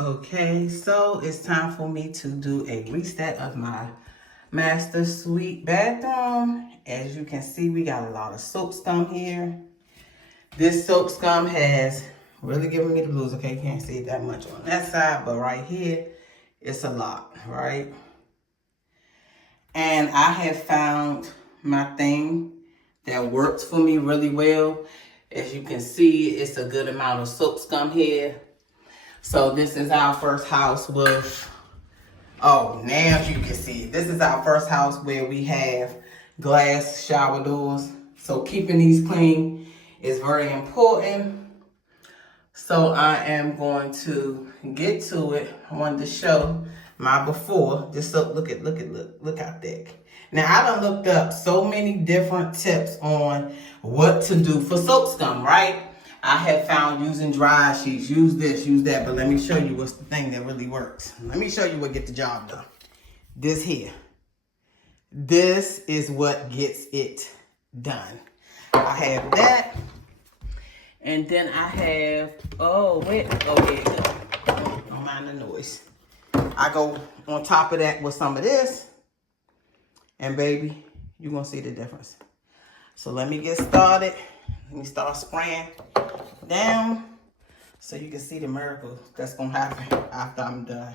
Okay, so it's time for me to do a reset of my master suite bathroom. As you can see, we got a lot of soap scum here. This soap scum has really given me the blues. Okay, you can't see it that much on that side, but right here, it's a lot, right? And I have found my thing that works for me really well. As you can see, it's a good amount of soap scum here. So this is our first house with, oh, now you can see it. This is our first house where we have glass shower doors. So keeping these clean is very important. So I am going to get to it. I wanted to show my before. Just so look how thick. Now I done looked up so many different tips on what to do for soap scum, right? I have found using dry sheets, use this, use that, but let me show you what's the thing that really works. Let me show you what get the job done. This here. This is what gets it done. I have that. And then I have, oh, there you go. Don't mind the noise. I go on top of that with some of this. And baby, you're going to see the difference. So let me get started. Let me start spraying down so you can see the miracle that's going to happen after I'm done.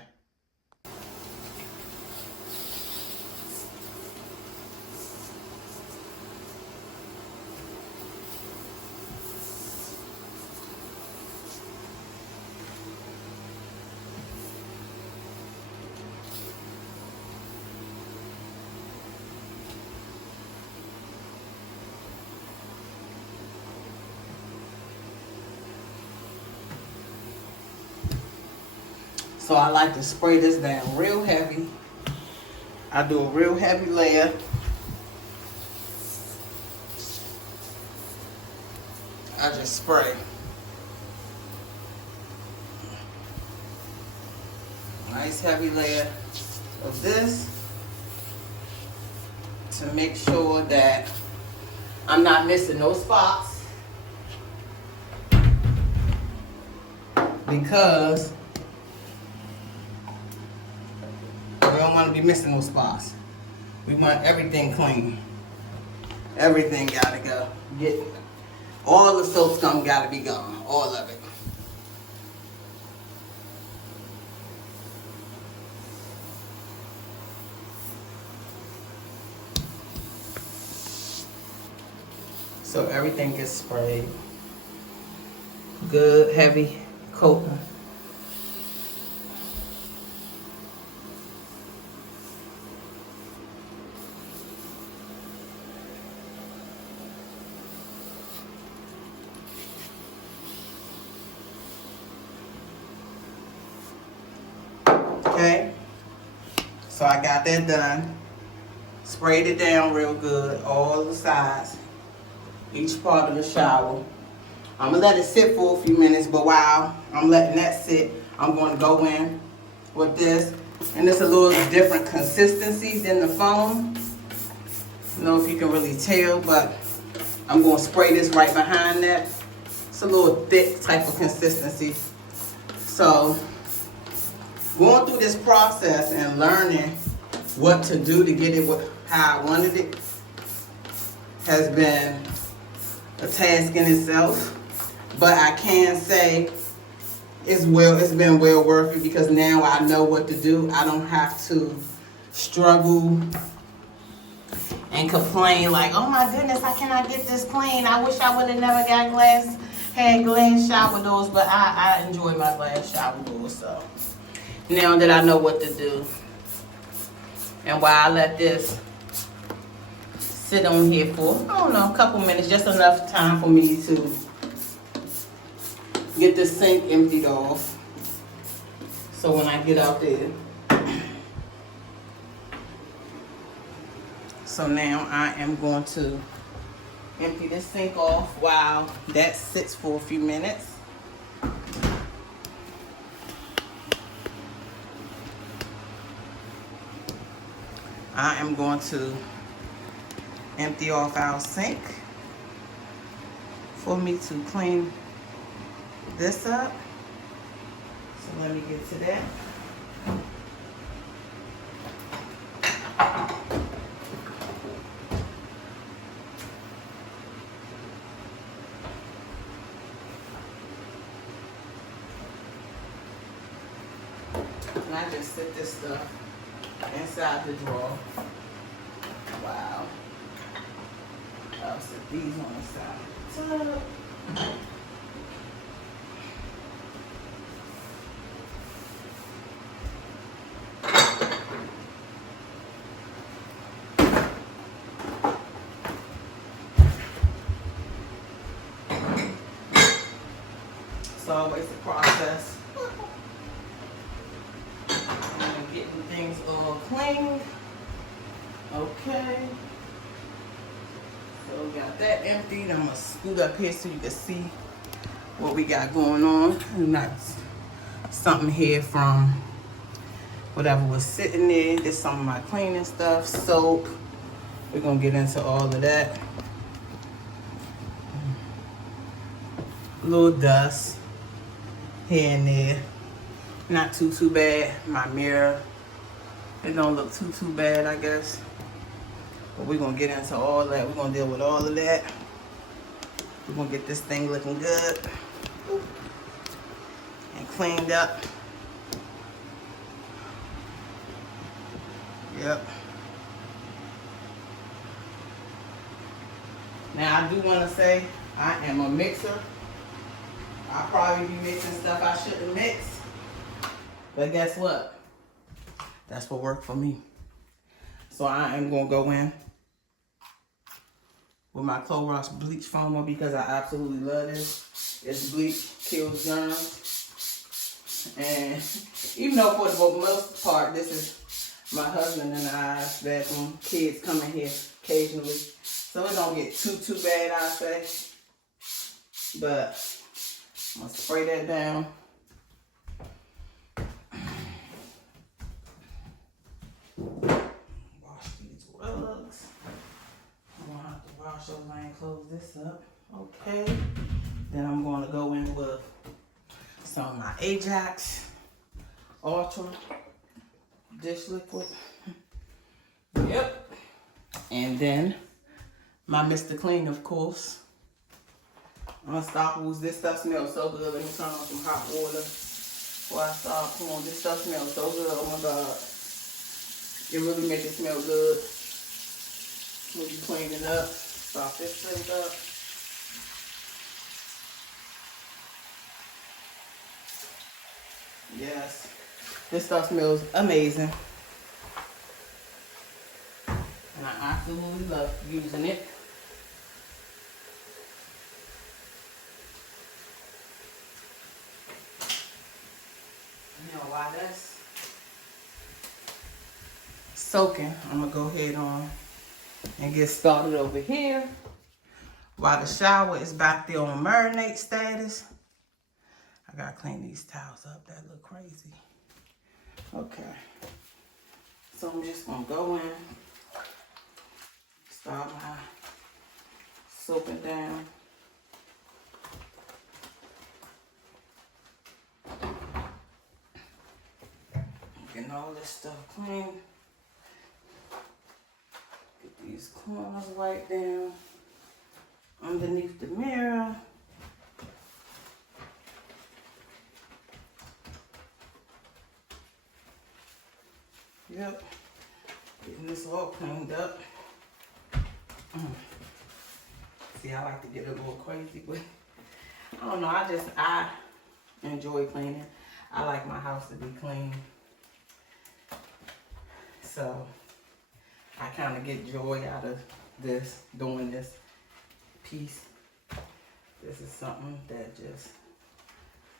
So I like to spray this down real heavy. I do a real heavy layer. I just spray. Nice heavy layer of this to make sure that I'm not missing no spots, because we don't want to be missing no spots. We want everything clean. Everything gotta go. All the soap scum gotta be gone. All of it. So everything gets sprayed. Good heavy coating. Okay, so I got that done. Sprayed it down real good, all the sides, each part of the shower. I'm gonna let it sit for a few minutes, but while I'm letting that sit, I'm gonna go in with this. And it's a little different consistency than the foam. I don't know if you can really tell, but I'm gonna spray this right behind that. It's a little thick type of consistency. So going through this process and learning what to do to get it how I wanted it has been a task in itself. But I can say it's been well worth it, because now I know what to do. I don't have to struggle and complain like, oh my goodness, I cannot get this clean. I wish I would have never had glass shower doors, but I enjoy my glass shower doors. So now that I know what to do, and while I let this sit on here for, I don't know, a couple minutes, just enough time for me to get the sink emptied off. So when I get out there. So now I am going to empty this sink off while that sits for a few minutes. I am going to empty off our sink for me to clean this up. So Let me get to that. And I just sit this stuff inside the drawer. Wow. I'll set these on the side of the tub. It's always a process. And getting things all clean. Okay. So we got that emptied. I'm gonna scoot up here so you can see what we got going on. And that's something here from whatever was sitting there. This is some of my cleaning stuff, soap. We're gonna get into all of that. A little dust here and there. Not too bad. My mirror, it don't look too bad, I guess. But we're gonna get into all that. We're gonna deal with all of that. We're gonna get this thing looking good and cleaned up. Yep. Now I do want to say I am a mixer. I'll probably be mixing stuff I shouldn't mix. But guess what? That's what worked for me. So I am gonna go in with my Clorox bleach foamer because I absolutely love this. It's bleach, kills germs. And even though for the most part, this is my husband and I's bedroom, kids come in here occasionally. So it don't get too bad, I say. But I'm gonna spray that down. Wash these rugs. I'm gonna have to wash those and close this up. Okay. Then I'm gonna go in with some of my Ajax Ultra dish liquid. Yep. And then my Mr. Clean, of course. Unstoppables. This stuff smells so good. Let me turn on some hot water before I start pouring. This stuff smells so good. Oh my God. It really makes it smell good when you clean it up. Stop this thing up. Yes. This stuff smells amazing. And I absolutely love using it. You know why that's soaking, I'm gonna go ahead on and get started over here. While the shower is back there on marinate status, I gotta clean these towels up. That look crazy. Okay. So I'm just gonna go in, start my soaping down. Getting all this stuff clean. Get these corners wiped down underneath the mirror. Yep. Getting this all cleaned up. See, I like to get a little crazy, but I don't know. I enjoy cleaning. I like my house to be clean. So I kind of get joy out of this, doing this piece. This is something that just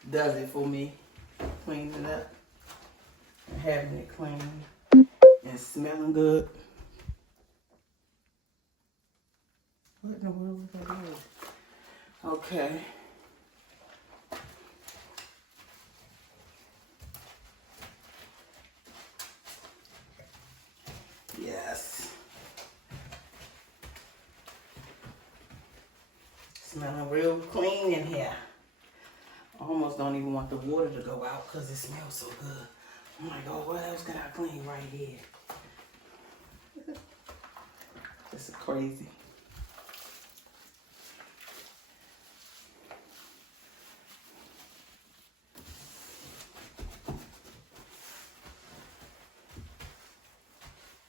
does it for me. Cleans it up and having it clean and smelling good. What in the world was that? Okay. Yes. Smelling real clean in here. Almost dogs don't even want the water to go out because it smells so good. I'm like, oh, what else can I clean right here? This is crazy.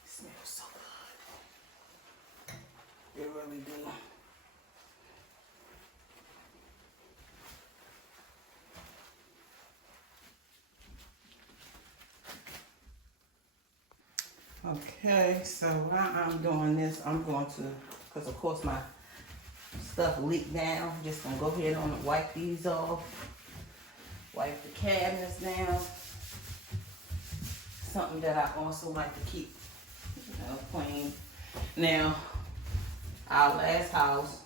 It smells so good. It really do. Okay, so while I'm doing this, I'm going to, because of course my stuff leaked down, I'm just going to go ahead and wipe these off. Wipe the cabinets down. Something that I also like to keep, clean. Now, our last house,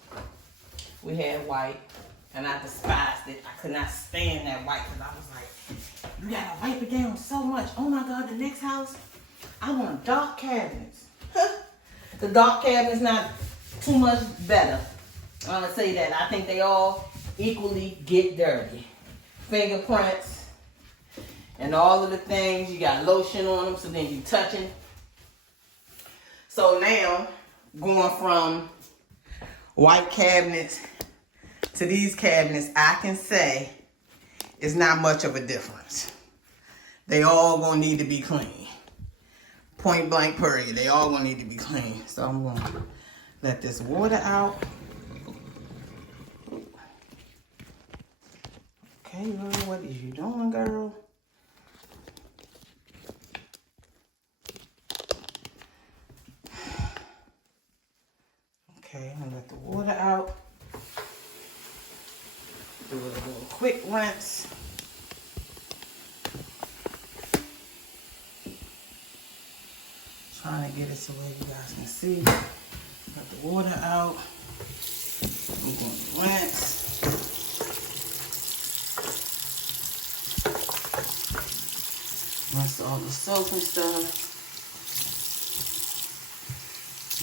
we had white, and I despised it. I could not stand that white because I was like, you gotta wipe it down so much. Oh my God, the next house, I want dark cabinets. The dark cabinets not too much better. I'm gonna say that. I think they all equally get dirty. Fingerprints and all of the things. You got lotion on them, so then you touching. So now, going from white cabinets to these cabinets, I can say it's not much of a difference. They all gonna need to be clean. Point blank period. They all gonna need to be clean. So I'm gonna let this water out. Okay, girl, what is you doing, girl? Okay, I'm gonna let the water out. Do a little quick rinse. Trying to get it so where you guys can see. Got the water out. I'm going to rinse. Rinse all the soap and stuff.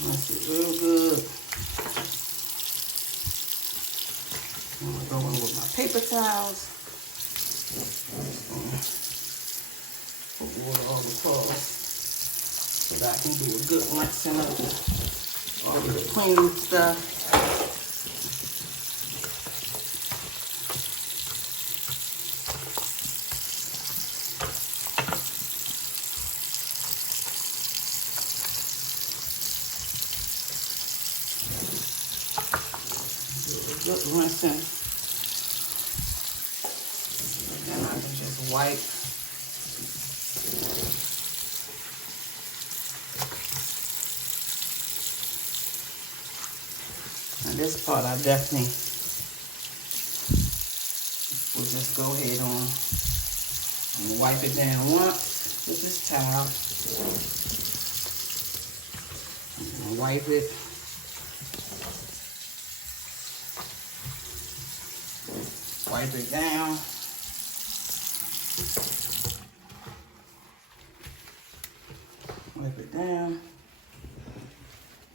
Rinse it real good. I'm going to go in with my paper towels. Put water all across. So that I can do a good rinsing of all of the cleaning stuff. Do a good rinsing. And I can just wipe. This part I definitely will just go ahead and wipe it down once with this towel. I'm gonna wipe it. Wipe it down. Wipe it down.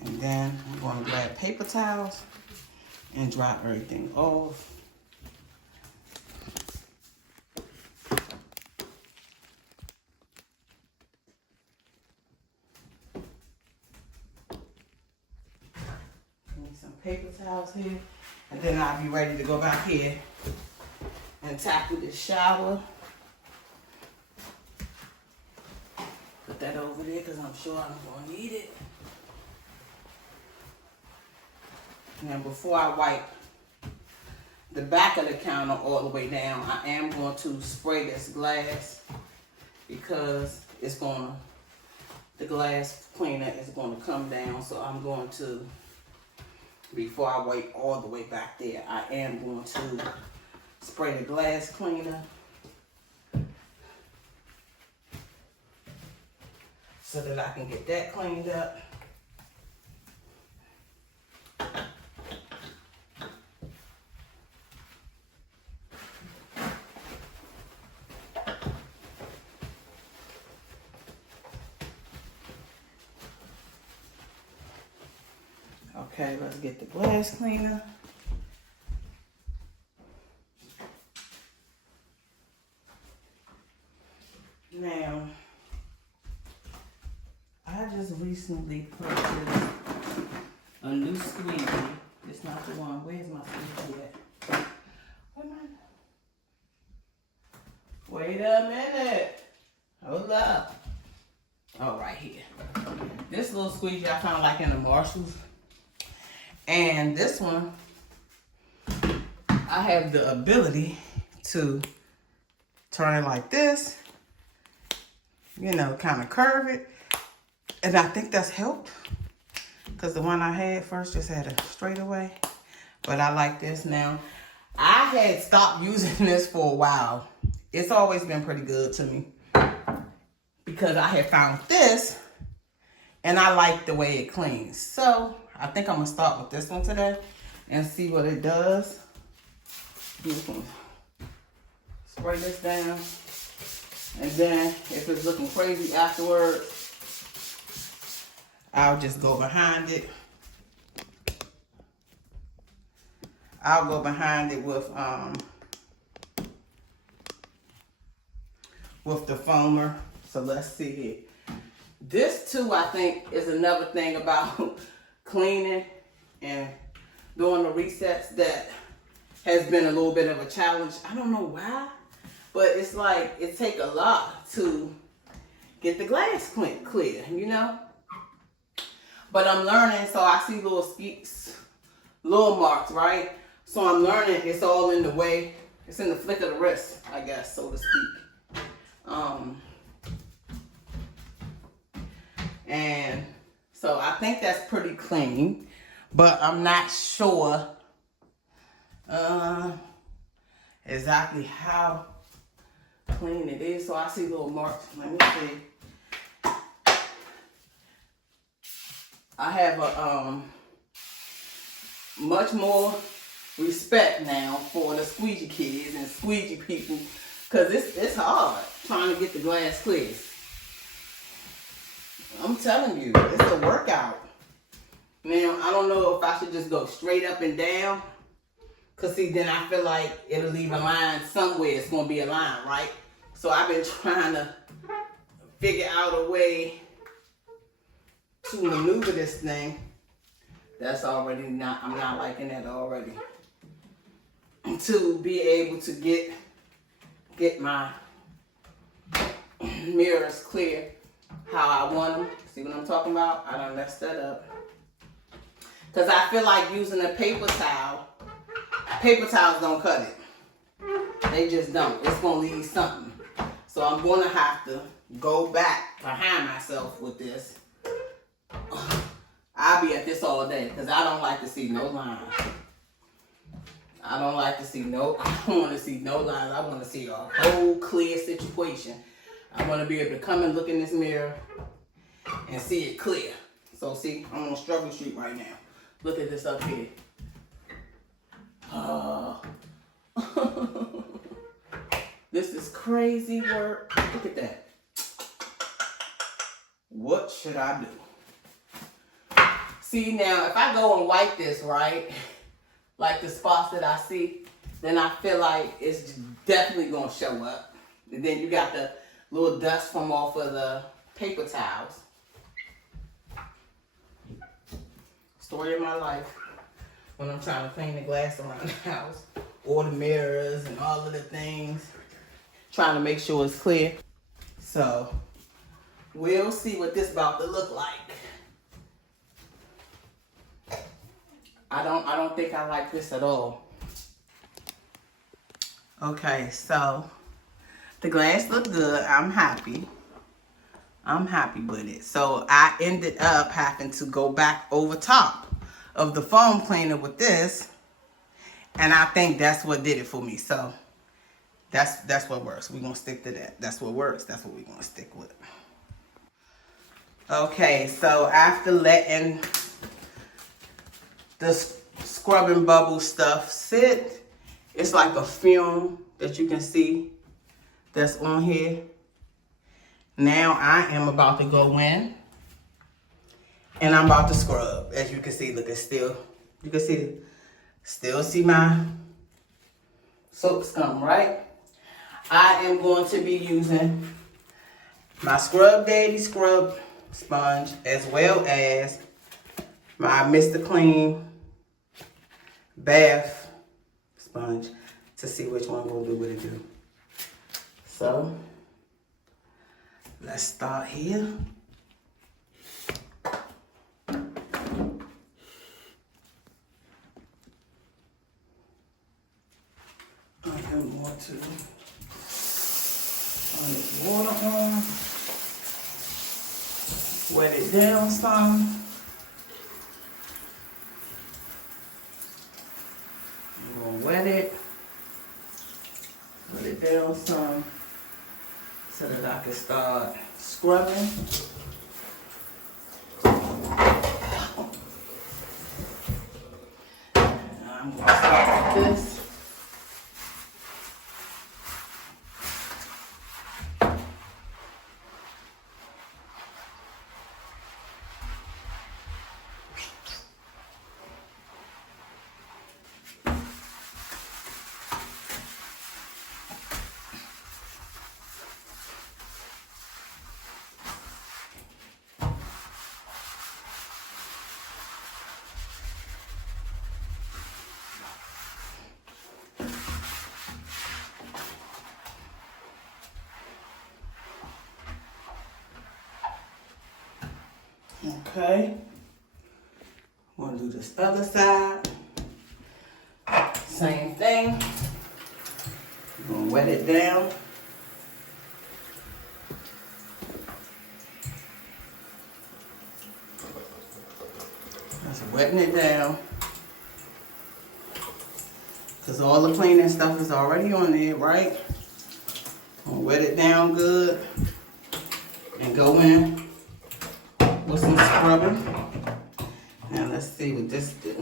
And then I'm going to grab paper towels and dry everything off. Need some paper towels here. And then I'll be ready to go back here and tackle this shower. Put that over there because I'm sure I'm going to need it. Now before I wipe the back of the counter all the way down, I am going to spray this glass because it's gonna, the glass cleaner is gonna come down. So I'm going to, before I wipe all the way back there, I am going to spray the glass cleaner so that I can get that cleaned up. Okay, let's get the glass cleaner. Now, I just recently purchased a new squeegee. It's not the one. Where's my squeegee at? Where am I? Wait a minute. Hold up. Oh, right here. This little squeegee I found like in the Marshalls. And this one, I have the ability to turn it like this. You know, kind of curve it. And I think that's helped. Because the one I had first just had a straightaway. But I like this now. I had stopped using this for a while. It's always been pretty good to me. Because I had found this. And I like the way it cleans. So, I think I'm going to start with this one today. And see what it does. You can spray this down. And then, if it's looking crazy afterwards, I'll just go behind it. I'll go behind it with the foamer. So let's see here. This too, I think, is another thing about cleaning and doing the resets that has been a little bit of a challenge. I don't know why, but it's like it take a lot to get the glass clear, you know? But I'm learning, so I see little skeets, little marks, right? So I'm learning it's all in the way. It's in the flick of the wrist, I guess, so to speak. And so I think that's pretty clean, but I'm not sure exactly how clean it is. So I see little marks. Let me see. I have a much more respect now for the squeegee kids and squeegee people, because it's hard trying to get the glass clear. I'm telling you, it's a workout. Now, I don't know if I should just go straight up and down, because see, then I feel like it'll leave a line somewhere. It's going to be a line, right? So I've been trying to figure out a way to maneuver this thing. That's already not, I'm not liking that already. To be able to get my mirrors clear how I want them. See what I'm talking about? I done messed that up. Because I feel like using a paper towels don't cut it. They just don't. It's going to leave something. So I'm going to have to go back behind myself with this. I'll be at this all day because I don't like to see no lines. I don't want to see no lines. I want to see a whole clear situation. I want to be able to come and look in this mirror and see it clear. So see, I'm on Struggle Street right now. Look at this up here. Oh. This is crazy work. Look at that. What should I do? See, now, if I go and wipe this, right, like the spots that I see, then I feel like it's definitely going to show up. And then you got the little dust from off of the paper towels. Story of my life when I'm trying to clean the glass around the house, or the mirrors and all of the things, trying to make sure it's clear. So we'll see what this about to look like. I don't think I like this at all. Okay, so the glass looked good. I'm happy. I'm happy with it. So I ended up having to go back over top of the foam cleaner with this. And I think that's what did it for me. So that's what works. We're going to stick to that. That's what works. That's what we're going to stick with. Okay, so after letting the scrubbing bubble stuff sit, it's like a film that you can see that's on here. Now I am about to go in and I'm about to scrub. As you can see, look, it's still, you can see, still see my soap scum, right? I am going to be using my Scrub Daddy scrub sponge, as well as my Mr. Clean bath sponge, to see which one will do what it do. So let's start here. I have more to turn this water on. Wet it down some. I'm gonna wet it down some so that I can start scrubbing. And I'm gonna start with this. Okay, we'll do this other side. Same thing. I'm gonna wet it down. Just wetting it down. Because all the cleaning stuff is already on there, right? I'm gonna wet it down good and go in with some scrubbing. Now let's see what this do.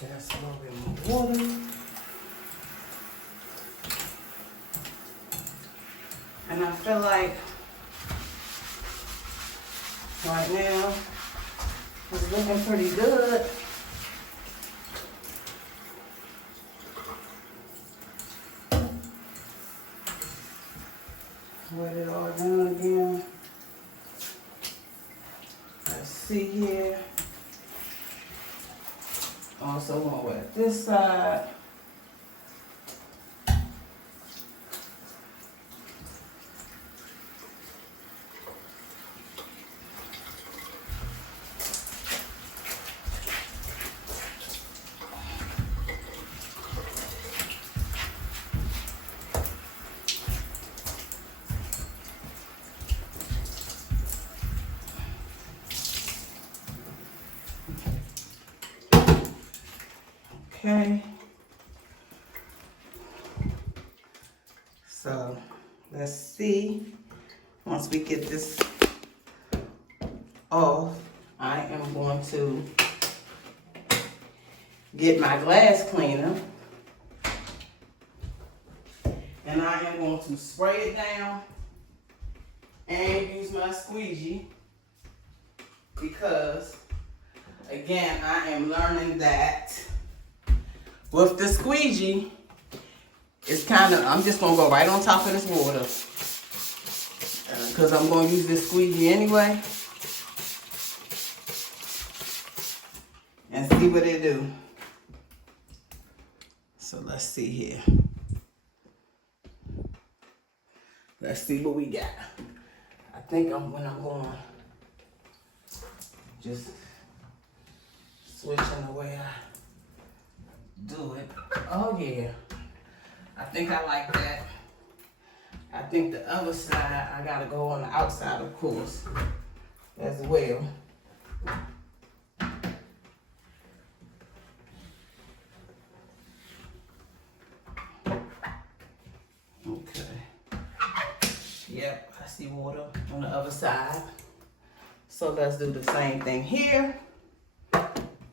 That's a little bit more water. And I feel like right now it's looking pretty good. Wet it all down again. Let's see here. Also gonna wet this side. Okay, So let's see. Once we get this off, I am going to get my glass cleaner. And I am going to spray it down and use my squeegee because, again, I am learning that with the squeegee, it's kind of, I'm just going to go right on top of this water because I'm going to use this squeegee anyway and see what it do. So let's see here. Let's see what we got. I think when I'm going, just switching the way I do it. Oh yeah, I think I like that. I think the other side, I gotta go on the outside, of course, as well. Okay. Yep, I see water on the other side. So let's do the same thing here.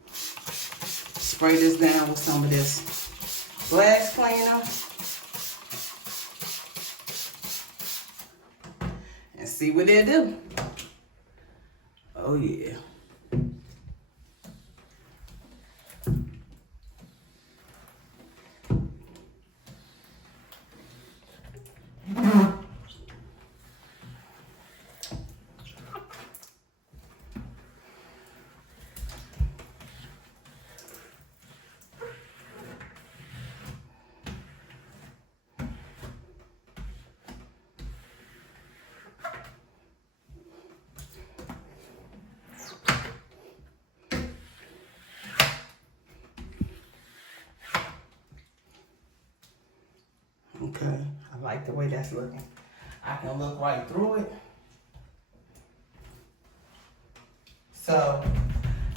Spray this down with some of this glass cleaner. And see what they do. Oh yeah. Okay, I like the way that's looking. I can look right through it. So,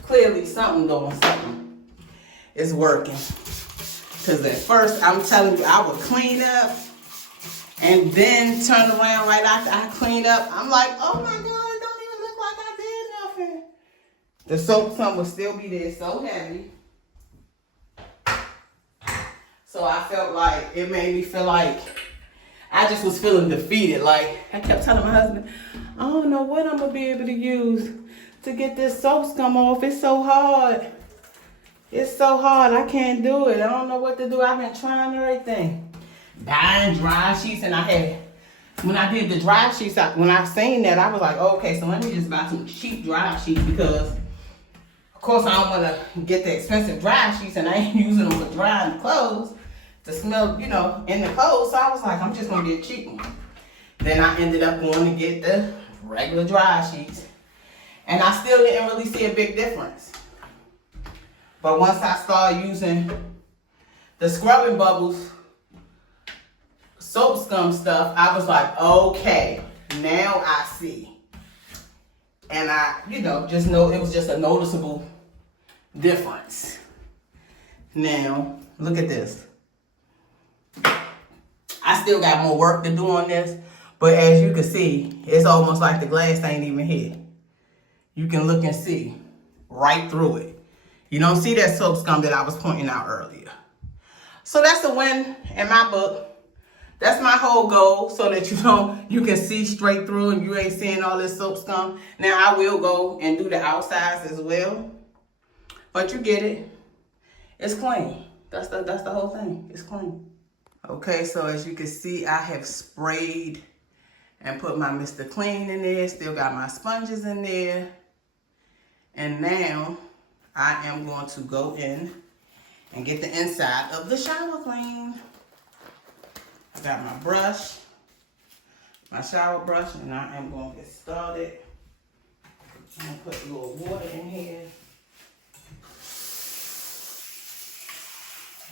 clearly something is working. Because at first, I'm telling you, I would clean up and then turn around right after I clean up. I'm like, oh my God, it don't even look like I did nothing. The soap scum will still be there, so heavy. So I felt like, it made me feel like I just was feeling defeated. Like, I kept telling my husband, I don't know what I'm going to be able to use to get this soap scum off. It's so hard. It's so hard. I can't do it. I don't know what to do. I've been trying everything. Buying dry sheets. And when I did the dry sheets, when I seen that, I was like, okay, so let me just buy some cheap dry sheets because, of course, I don't want to get the expensive dry sheets and I ain't using them for drying clothes. To smell, you know, in the clothes. So I was like, I'm just going to get a cheap one. Then I ended up going to get the regular dry sheets. And I still didn't really see a big difference. But once I started using the Scrubbing Bubbles soap scum stuff, I was like, okay, now I see. And I, you know, just know it was just a noticeable difference. Now, look at this. I still got more work to do on this, but as you can see, it's almost like the glass ain't even here. You can look and see right through it. You don't see that soap scum that I was pointing out earlier. So that's a win in my book. That's my whole goal, so that you can see straight through and you ain't seeing all this soap scum. Now I will go and do the outsides as well, but you get it. It's clean. That's the whole thing. It's clean. Okay, so as you can see, I have sprayed and put my Mr. Clean in there. Still got my sponges in there. And now I am going to go in and get the inside of the shower clean. I got my brush, my shower brush, and I am going to get started. I'm going to put a little water in here.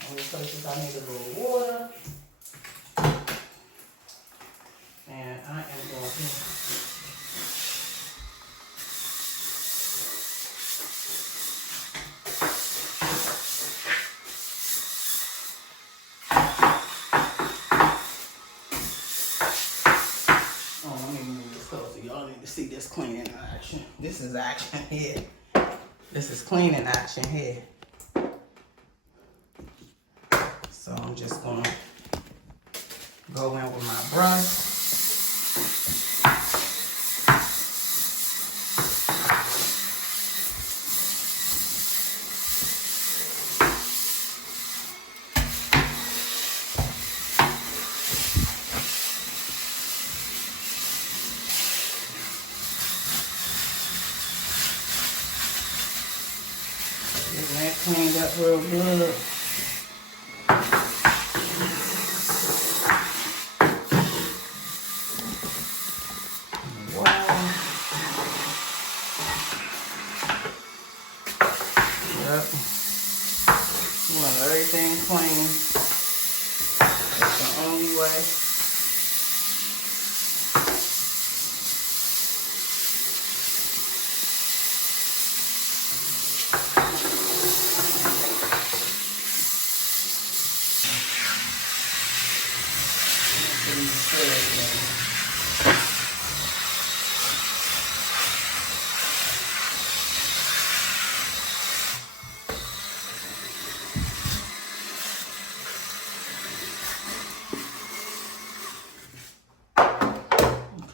Only places I need a little water. And I am going to see this cleaning action. This is action here. This is cleaning action here. So I'm just gonna go in with my brush. Getting that cleaned up real good. You want everything clean. That's the only way.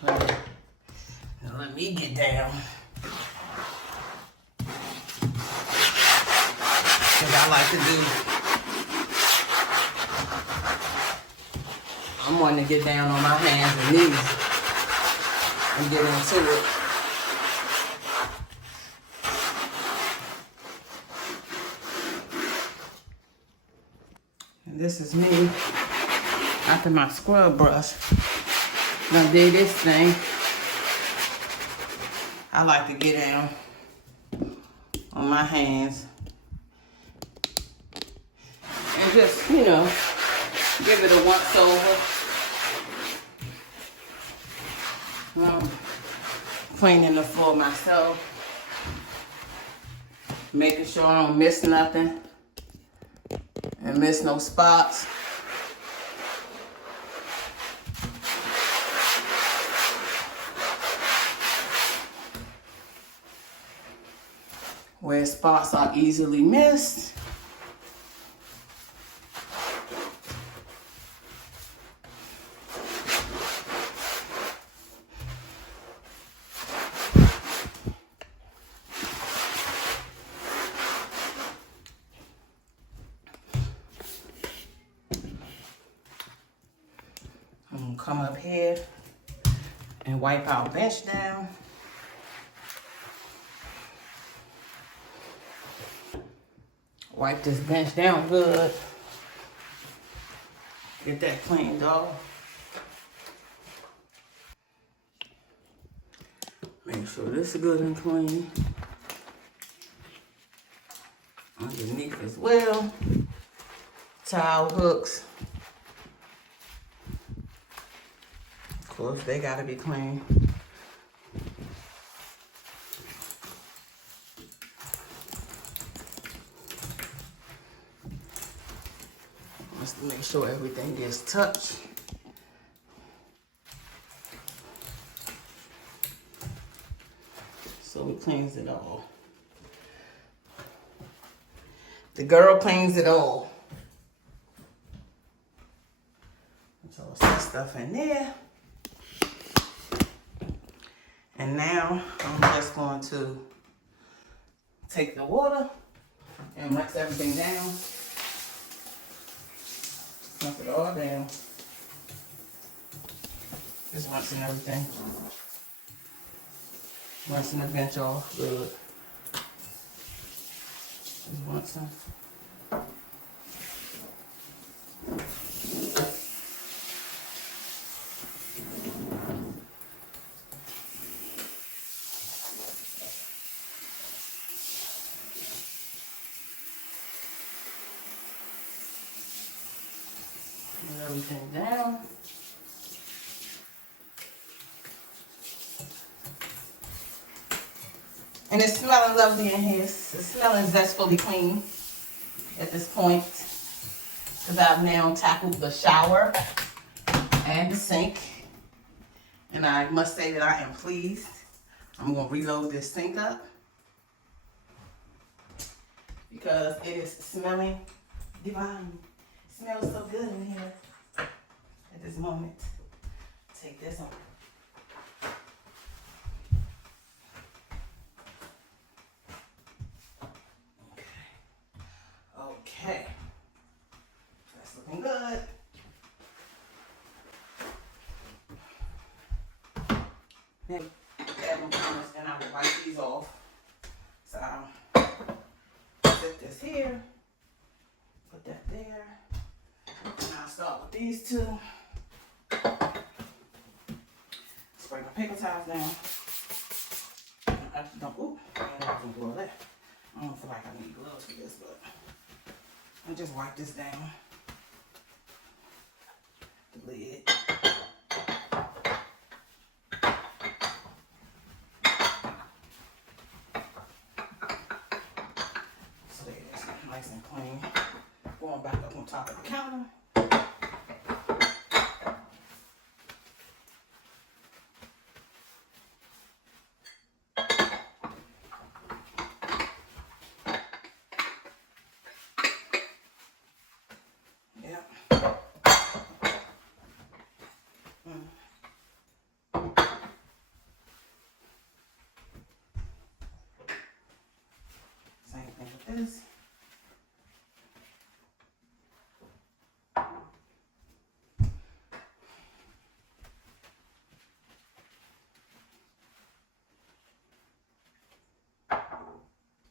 Okay. Now let me get down. Because I like to do, I'm wanting to get down on my hands and knees and get into it. And this is me after my scrub brush. Now did this thing. I like to get down on my hands and just, you know, give it a once over. Cleaning the floor myself. Making sure I don't miss nothing and miss no spots. Where spots are easily missed. I'm gonna come up here and wipe our bench down. Wipe this bench down good. Get that cleaned off. Make sure this is good and clean. Underneath as well. Towel hooks. Of course, they gotta be clean. Just to make sure everything gets touched. So it cleans it all. The girl cleans it all. Toss that stuff in there. And now I'm just going to take the water and rinse everything down. Rinse it all down. Just rinsing everything. Rinsing the bench off good. Just rinsing. Everything down. And it's smelling lovely in here. It's smelling zestfully clean at this point. Because I've now tackled the shower and the sink. And I must say that I am pleased I'm gonna reload this sink up because it is smelling divine. It smells so good in here at this moment. Take this on. Okay. That's looking good. Then add them corners and I will wipe these off. So I'll set this here. Put that there. And I'll start with these two. Spray my paper towels down. I actually don't, ooh, I don't glove that. I don't feel like I need gloves for this, but I'll just wipe this down. The lid. So there it is, nice and clean. Going back up on top of the counter. Same thing with this.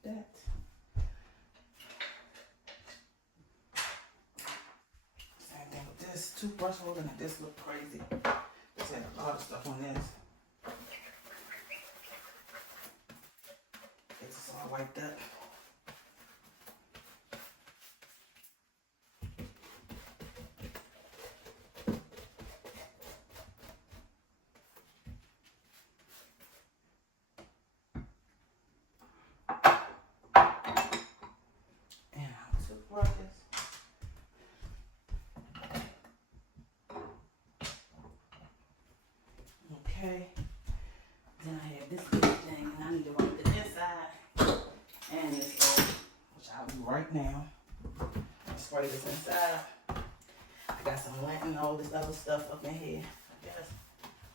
That. Same thing with this. Toothbrush holder, and this look crazy. This had a lot of stuff on this. It's all wiped up. Okay, then I have this little thing, and I need to wipe the inside and this over, which I'll do right now. Spray this inside. I got some lint and all this other stuff up in here, I guess,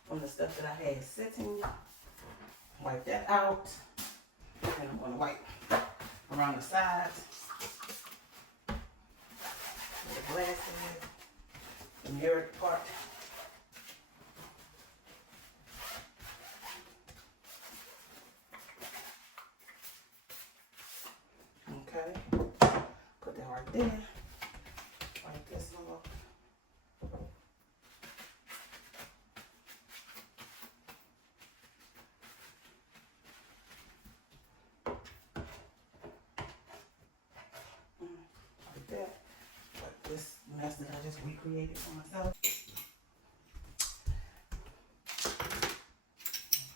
from the stuff that I had sitting. Wipe that out. And I'm going to wipe around the sides. The glasses, the mirrored part. Okay, put that right there. Wipe this one up. Like that. Like this mess that I just recreated for myself.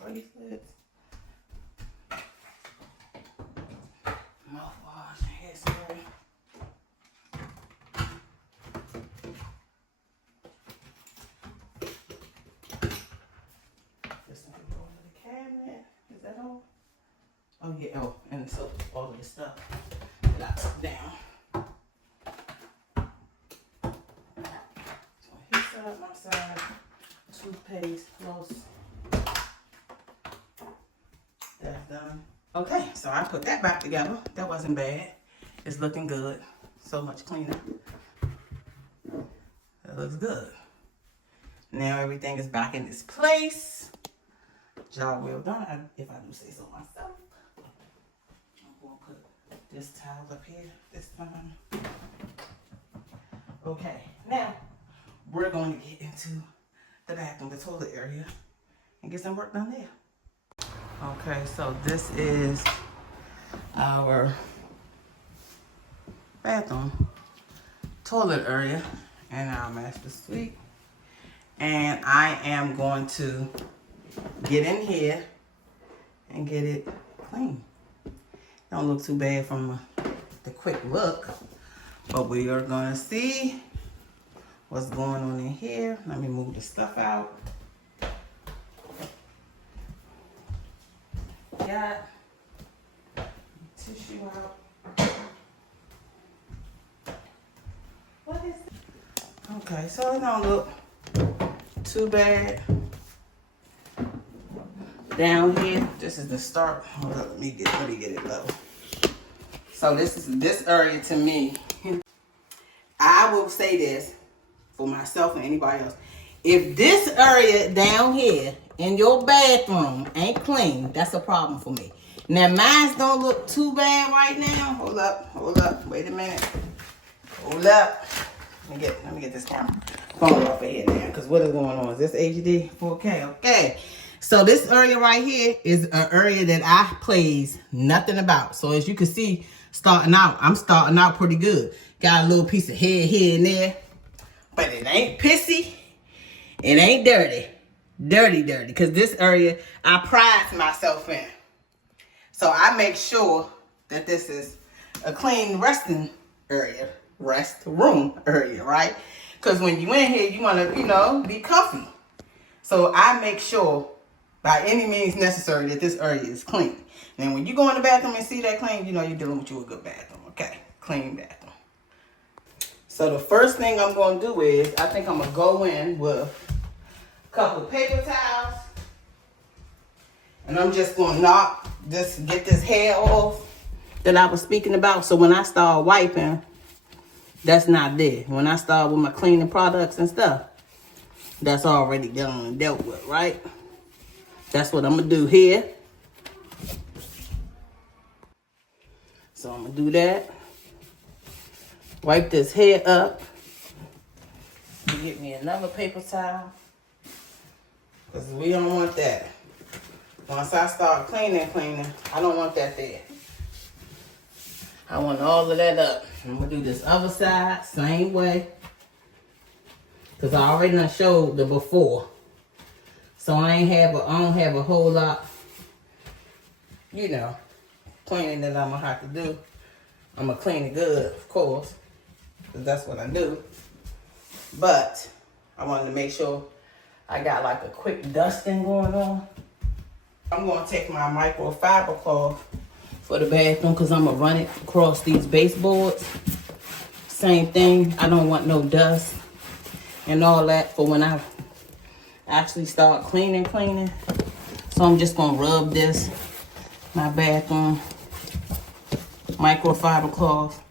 Bracelets. Mouthwash, hairspray. This one can go into the cabinet. Is that all? Oh yeah, oh, and so all of the stuff that I took down. So his side, my side, toothpaste, floss. That's done. Okay, so I put that back together. That wasn't bad. It's looking good. So much cleaner. That looks good. Now everything is back in its place. Job well done, if I do say so myself. I'm going to put this towel up here this time. Okay, now we're going to get into the bathroom, the toilet area, and get some work done there. Okay, so this is our bathroom, toilet area, and our master suite. And I am going to get in here and get it clean. Don't look too bad from the quick look, but we are gonna see what's going on in here. Let me move the stuff out. got tissue out. What is it? Okay, so it don't look too bad. Down here, this is the start. Hold up, let me get it low. So this area to me, I will say this for myself and anybody else. If this area down here in your bathroom ain't clean, that's a problem for me. Now mine don't look too bad right now. Hold up, wait a minute. Hold up. Let me get this camera phone off of here now, because what is going on? Is this HD 4K? Okay. So this area right here is an area that I plays nothing about. So as you can see, I'm starting out pretty good. Got a little piece of hair here and there, but it ain't pissy. It ain't dirty. Dirty. Because this area, I pride myself in. So I make sure that this is a clean restroom area, right? Because when you in here, you want to, be comfy. So I make sure by any means necessary that this area is clean. And when you go in the bathroom and see that clean, you're dealing with you a good bathroom, okay? Clean bathroom. So the first thing I'm going to do is, I think I'm going to go in with a couple of paper towels. And I'm just going to get this hair off that I was speaking about. So when I start wiping, that's not there. When I start with my cleaning products and stuff, that's already done and dealt with, right? That's what I'm going to do here. So I'm going to do that. Wipe this hair up. Get me another paper towel. Because we don't want that. Once I start cleaning, I don't want that there. I want all of that up. I'm going to do this other side, same way. Because I already done showed the before. So I don't have a whole lot, cleaning that I'm going to have to do. I'm going to clean it good, of course. Because that's what I do. But I wanted to make sure I got like a quick dusting going on. I'm going to take my microfiber cloth for the bathroom because I'm going to run it across these baseboards. Same thing. I don't want no dust and all that for when I actually start cleaning. So I'm just going to rub my bathroom microfiber cloth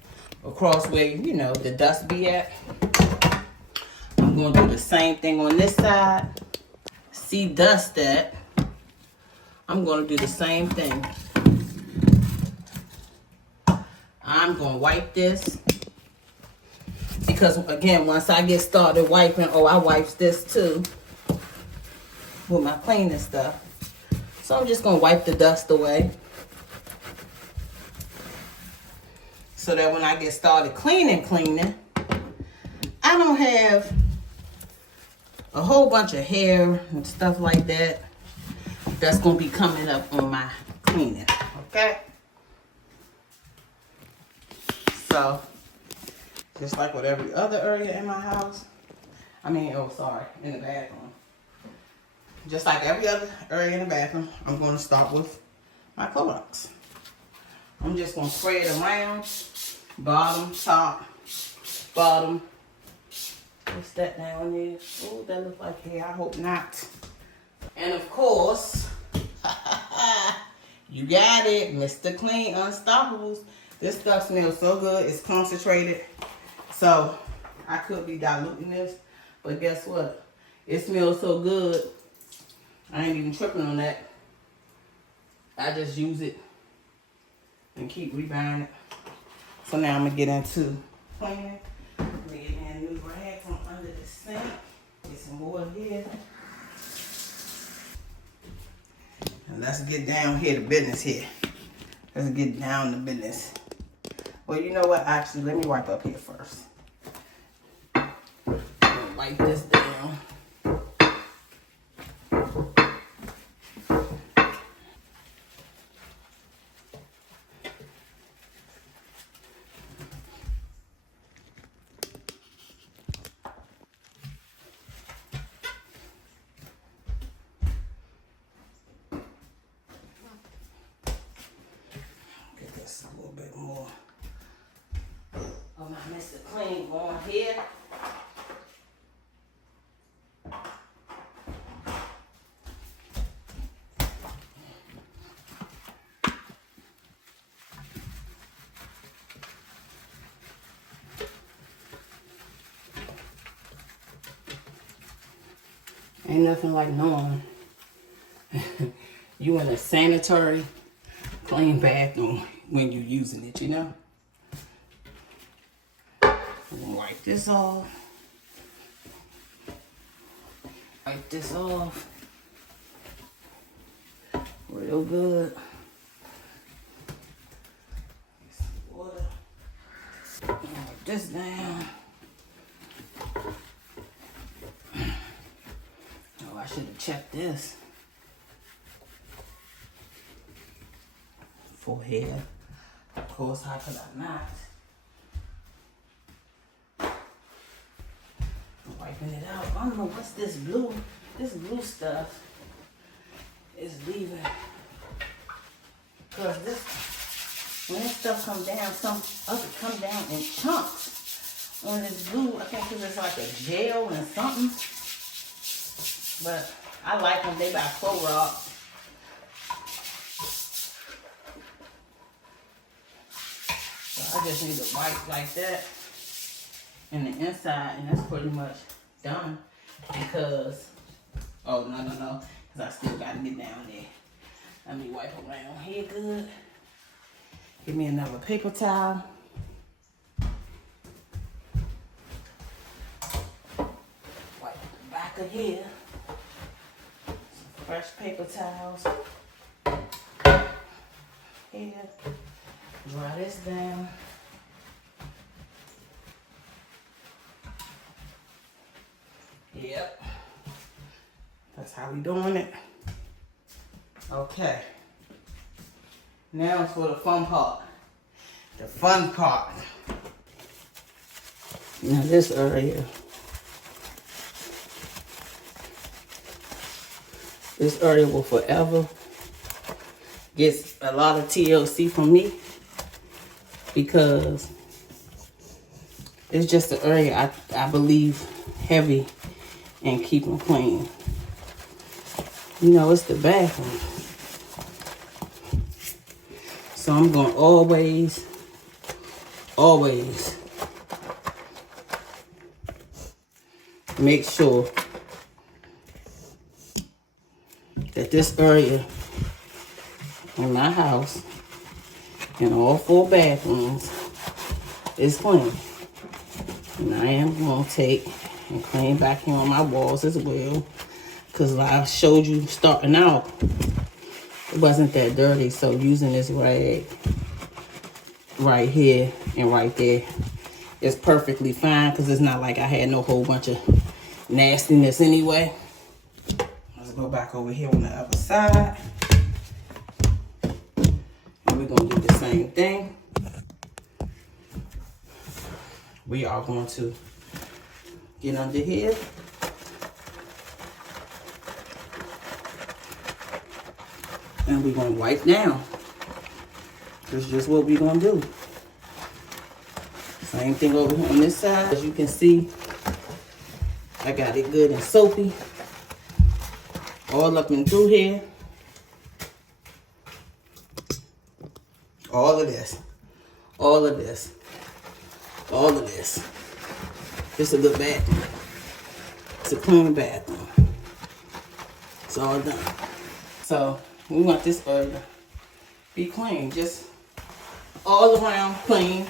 across where, the dust be at. I'm going to do the same thing on this side. See dust at. I'm going to do the same thing. I'm going to wipe this. Because, again, once I get started wiping, I wipes this too. With my cleaning stuff. So I'm just going to wipe the dust away. So that when I get started cleaning, I don't have a whole bunch of hair and stuff like that that's going to be coming up on my cleaning, okay? So, just like with every other area in my house, in the bathroom. Just like every other area in the bathroom, I'm going to start with my Clorox. I'm just going to spray it around, bottom, top, bottom. What's that down there? Oh, that looks like hair. I hope not. And of course, you got it, Mr. Clean Unstoppables. This stuff smells so good. It's concentrated. So, I could be diluting this. But guess what? It smells so good. I ain't even tripping on that. I just use it and keep rebuying it. So now I'm going to get into cleaning. Let me get me a new rag from under the sink. Get some water here. And let's get down here to business here. Let's get down to business. Well, you know what? Actually, let me wipe up here first. Wipe this down. this to clean going here. Ain't nothing like knowing you in a sanitary, clean bathroom when you're using it, you know? Wipe this off. Wipe this off. Real good. Water. Wipe this down. Oh, I should have checked this. Forehead. Of course, how could I not? Wiping it out. I don't know what's this blue. This blue stuff is leaving. Cause this, when this stuff come down, some of it come down in chunks. When it's blue, I think it's like a gel and something. But I like them. They by Clorox. So I just need to wipe like that in the inside, and that's pretty much done. Because, oh no, because I still gotta get down there. Let me wipe around here good. Give me another paper towel. Wipe the back of here. Some fresh paper towels. Here. Dry this down. Yep. That's how we doing it. Okay. Now it's for the fun part. The fun part. Now this area. This area will forever get a lot of TLC from me. Because it's just an area I believe heavy and keep them clean. You know, it's the bathroom. So I'm going to always make sure that this area in my house and all 4 bathrooms is clean. And I am going to take and clean back here on my walls as well. Because like I showed you starting out, it wasn't that dirty. So using this rag right here and right there is perfectly fine. Because it's not like I had no whole bunch of nastiness anyway. Let's go back over here on the other side. And we're going to do the same thing. We are going to get under here. And we're going to wipe down. That's just what we're going to do. Same thing over here on this side. As you can see, I got it good and soapy. All up and through here. All of this. All of this. All of this. It's a good bathroom. It's a clean bathroom. It's all done. So we want this area to be clean. Just all around clean.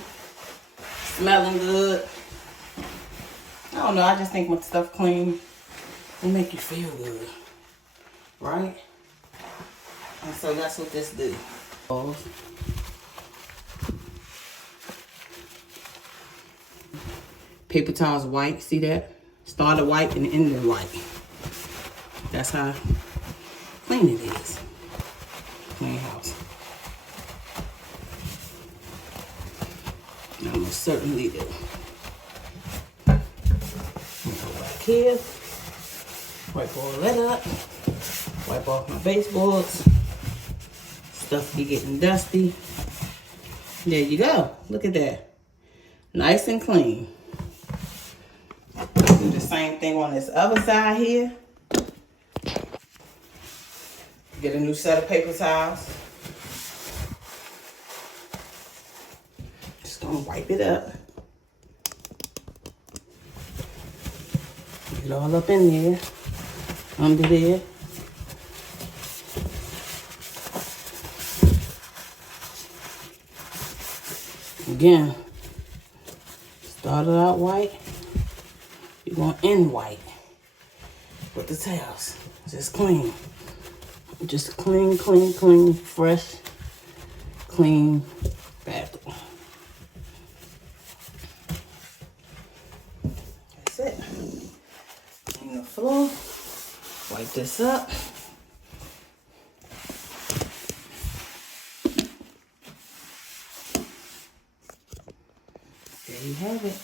Smelling good. I don't know. I just think when stuff clean, it make you feel good. Right? And so that's what this do. Paper towels white, see that? Started white and ended white. That's how clean it is. Clean house. I most certainly do. Go back here. Wipe all that up. Wipe off my baseboards. Stuff be getting dusty. There you go. Look at that. Nice and clean. Do the same thing on this other side here. Get a new set of paper towels. Just gonna wipe it up. Get it all up in there, under there. Again, started out white. You're gonna end white with the towels. Just clean. Just clean, clean, clean, fresh, clean bathroom. That's it. Clean the floor. Wipe this up. There you have it.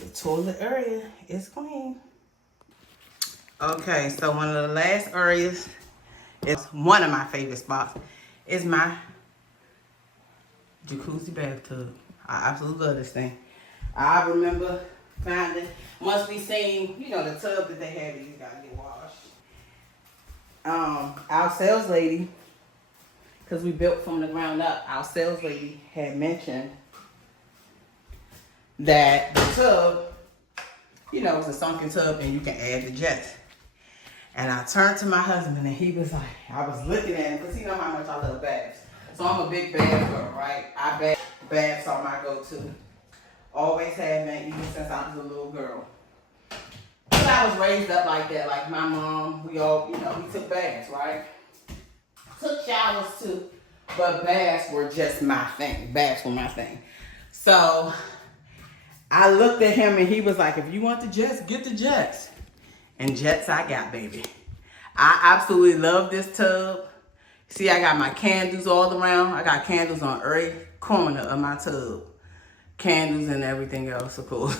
The toilet area is clean. Okay, so one of the last areas is one of my favorite spots. Is my jacuzzi bathtub. I absolutely love this thing. I remember finding, once we seen, you know, the tub that they had, you gotta get washed. Our sales lady, because we built from the ground up, our sales lady had mentioned that the tub, you know, it's a sunken tub and you can add the jets. And I turned to my husband and he was like, I was looking at him because he know how much I love baths. So I'm a big bath girl, right? Baths are my go-to. Always have been, even since I was a little girl. But I was raised up like that, like my mom, we all, you know, we took baths, right? Took showers too, but baths were just my thing. Baths were my thing. So I looked at him and he was like, if you want the jets, get the jets. And jets I got, baby. I absolutely love this tub. See, I got my candles all around. I got candles on every corner of my tub. Candles and everything else, of course.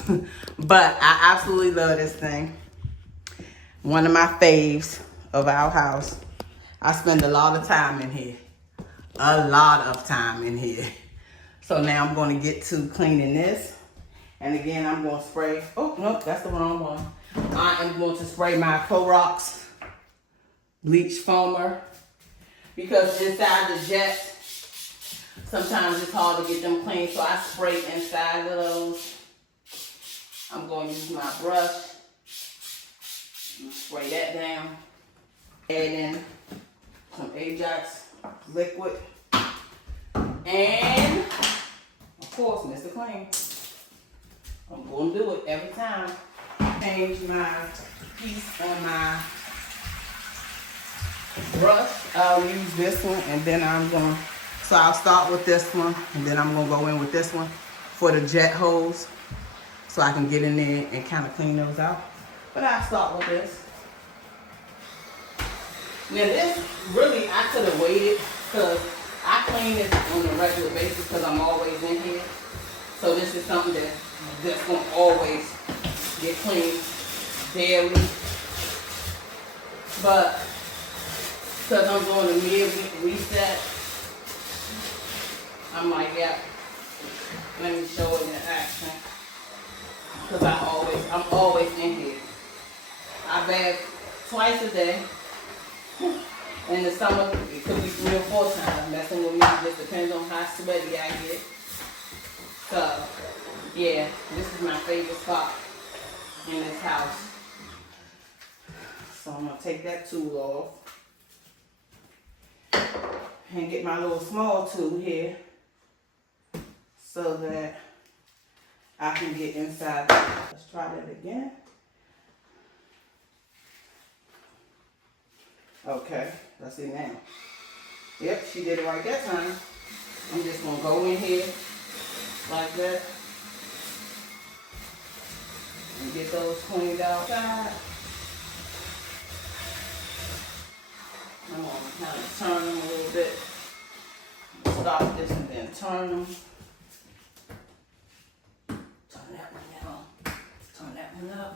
But I absolutely love this thing. One of my faves of our house. I spend a lot of time in here. A lot of time in here. So now I'm going to get to cleaning this. And again, I'm going to spray. Oh, no, that's the wrong one. I am going to spray my Clorox bleach foamer because inside the jets, sometimes it's hard to get them clean, so I spray inside of those. I'm going to use my brush and spray that down. Add in some Ajax liquid and, of course, Mr. Clean. I'm going to do it every time. Change my piece on my brush. I'll use this one and then so I'll start with this one and then I'm going to go in with this one for the jet hose so I can get in there and kind of clean those out. But I'll start with this. Now this, really, I could have waited because I clean this on a regular basis because I'm always in here. So this is something that's going to always get clean daily. But because I'm doing a mid-week reset, I'm like, yeah, let me show it in action. Because I'm always in here. I bath twice a day. In the summer, it could be 3 or 4 times. Messing with me, it just depends on how sweaty I get. So, yeah, this is my favorite spot in this house. So I'm going to take that tool off and get my little small tool here so that I can get inside. Let's try that again. Okay, let's see now. Yep, she did it right that time. I'm just going to go in here like that and get those cleaned outside. I'm going to kind of turn them a little bit. Stop this and then turn them. Turn that one down. Turn that one up.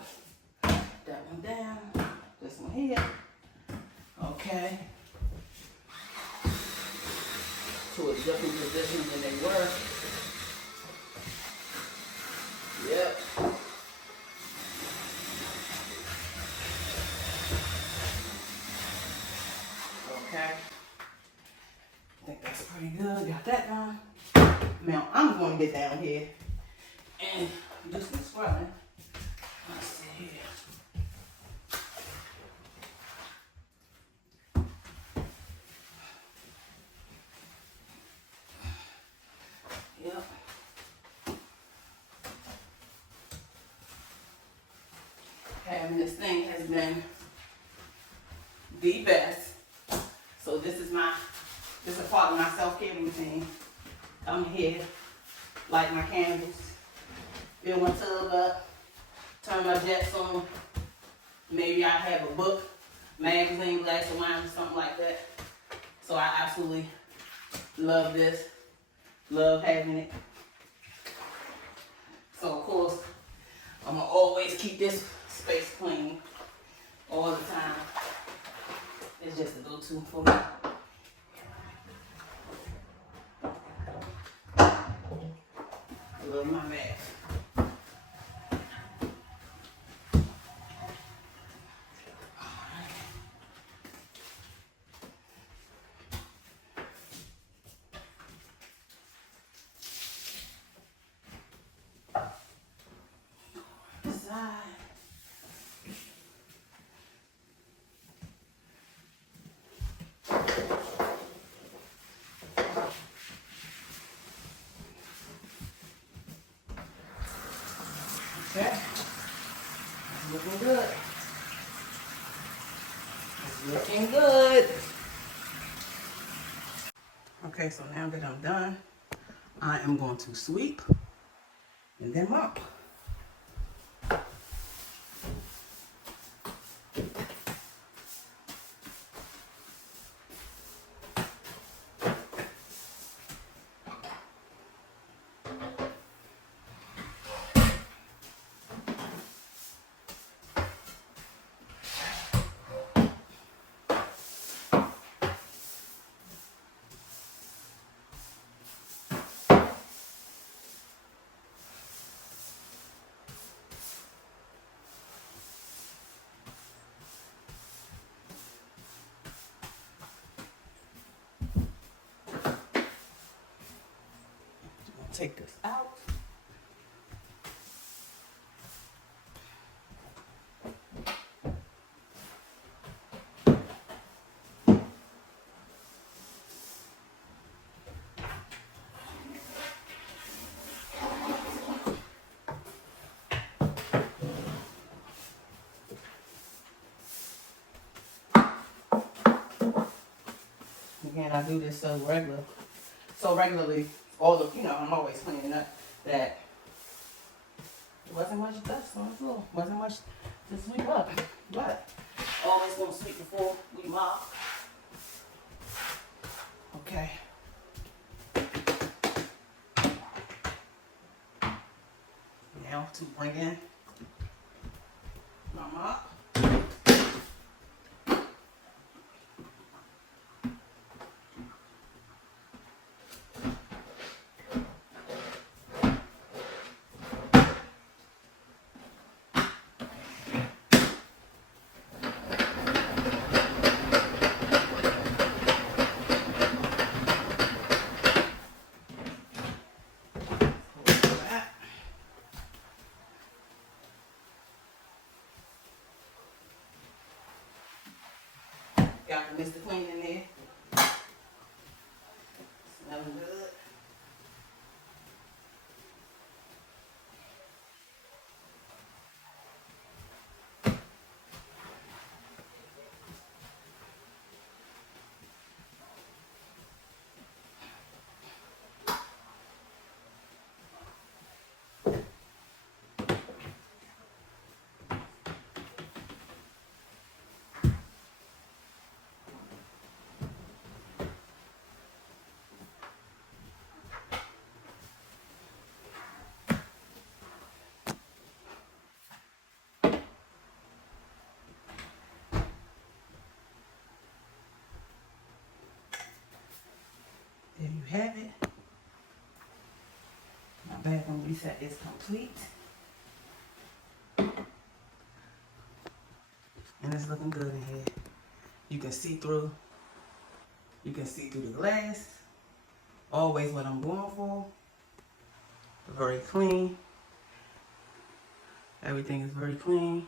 That one down. This one here. Okay. To a different position than they were. that done. Now I'm going to get down here and do some scrubbing. Let's see here. Yep. Having this thing has been the best. So this is a part of my self-care routine. Come here, light my candles, fill my tub up, turn my jets on. Maybe I have a book, magazine, glass of wine, or something like that. So I absolutely love this, love having it. So of course, I'm gonna always keep this space clean all the time. It's just a go-to for me. I love my bath. Okay, it's looking good. It's looking good. Okay, so now that I'm done, I am going to sweep and then mop. Take this out. Again, I do this so regularly, all the, I'm always cleaning up, that there wasn't much dust on the floor, wasn't much to sweep up, but always gonna sweep before we mop. Okay. Now to bring in my mop. Got Mr. Clean in there. Smelling good. There you have it. My bathroom reset is complete. And it's looking good in here. You can see through the glass always what I'm going for. Very clean. Everything is very clean,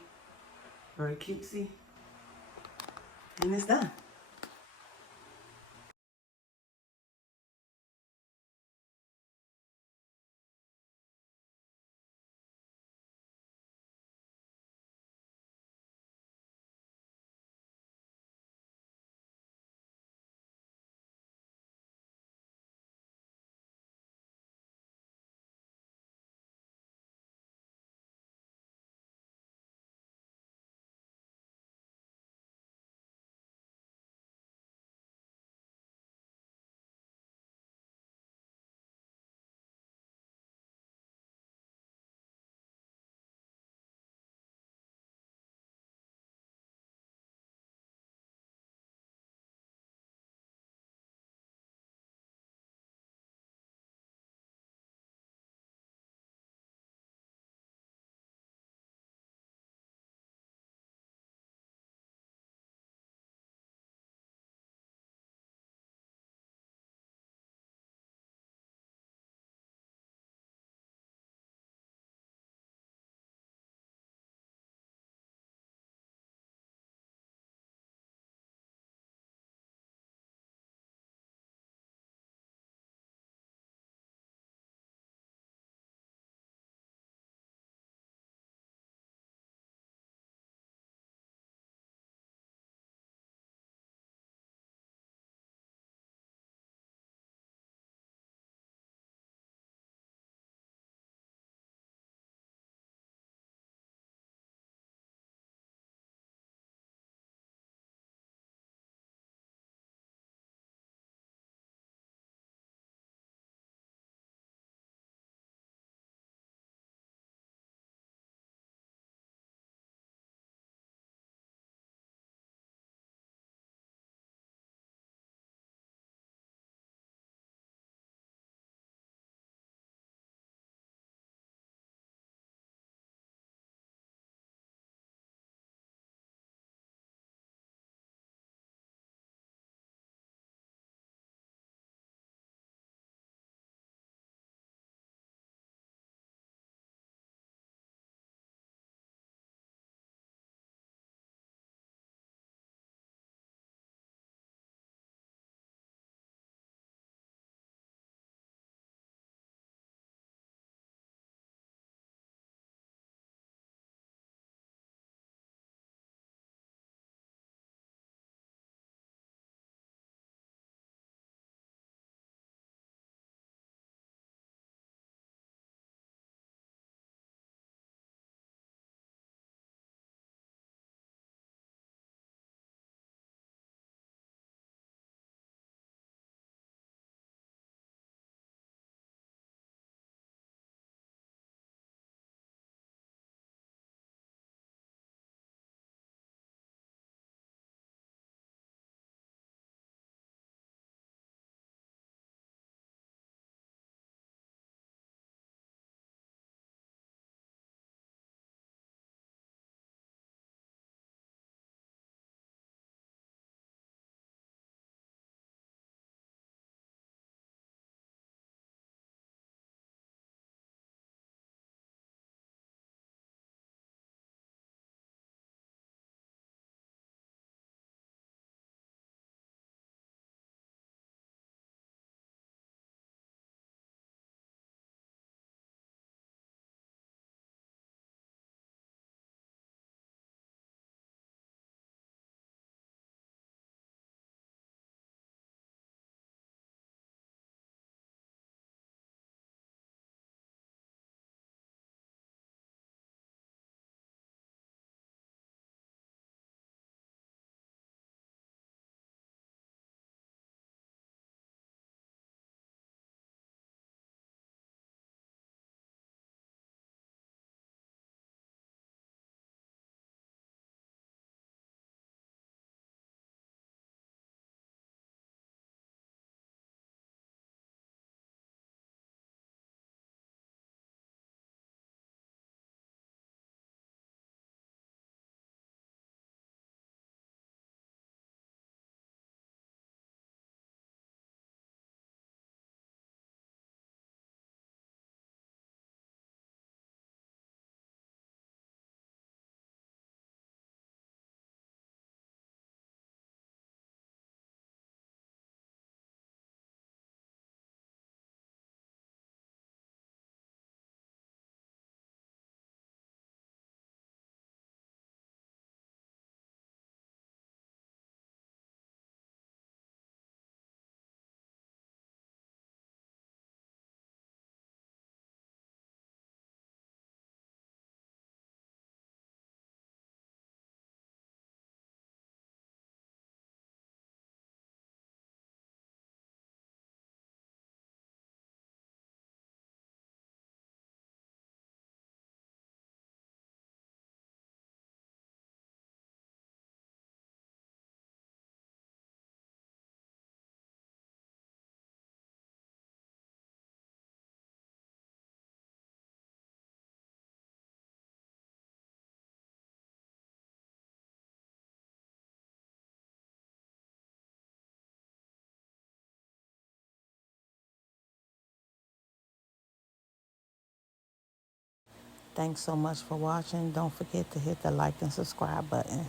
very cutesy, and it's done. Thanks so much for watching. Don't forget to hit the like and subscribe button.